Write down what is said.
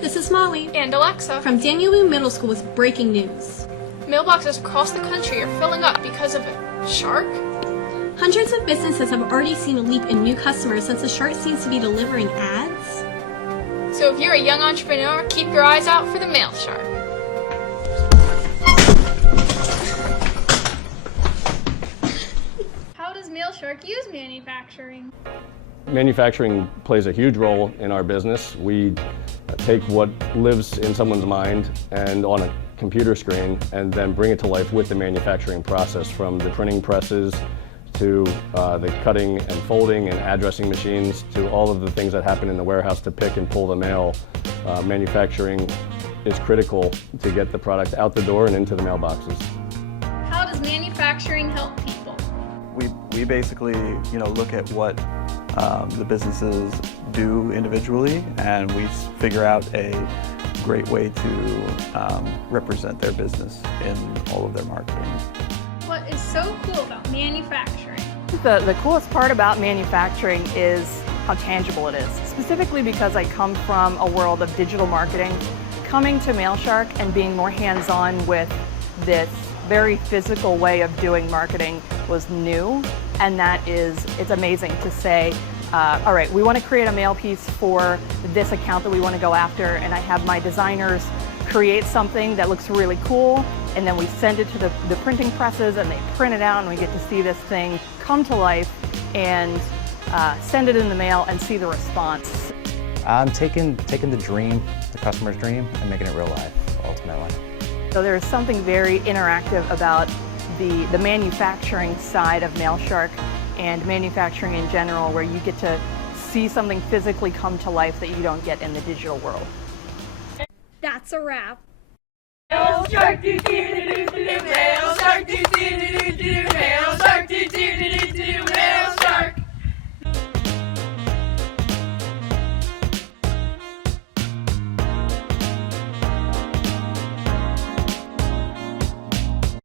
This is Molly And Alexa from Daniel Boone Middle School with breaking news. Mailboxes across the country are filling up because of a shark? Hundreds of businesses have already seen a leap in new customers since the shark seems to be delivering ads. So if you're a young entrepreneur, keep your eyes out for the mail shark. How does mail shark use manufacturing? Manufacturing plays a huge role in our business. We take what lives in someone's mind and on a computer screen and then bring it to life with the manufacturing process, from the printing presses to the cutting and folding and addressing machines to all of the things that happen in the warehouse to pick and pull the mail. Manufacturing is critical to get the product out the door and into the mailboxes. How does manufacturing help people? We basically, look at what the businesses do individually, and we figure out a great way to represent their business in all of their marketing. What is so cool about manufacturing? The coolest part about manufacturing is how tangible it is, specifically because I come from a world of digital marketing. Coming to MailShark and being more hands-on with this very physical way of doing marketing was new, and it's amazing to say, all right, we want to create a mail piece for this account that we want to go after, and I have my designers create something that looks really cool, and then we send it to the printing presses and they print it out, and we get to see this thing come to life and send it in the mail and see the response. I'm taking the dream, the customer's dream, and making it real life, ultimately. So there's something very interactive about the manufacturing side of MailShark and manufacturing in general, where you get to see something physically come to life that you don't get in the digital world. That's a wrap. MailShark, do do do do do, MailShark, do do do do do.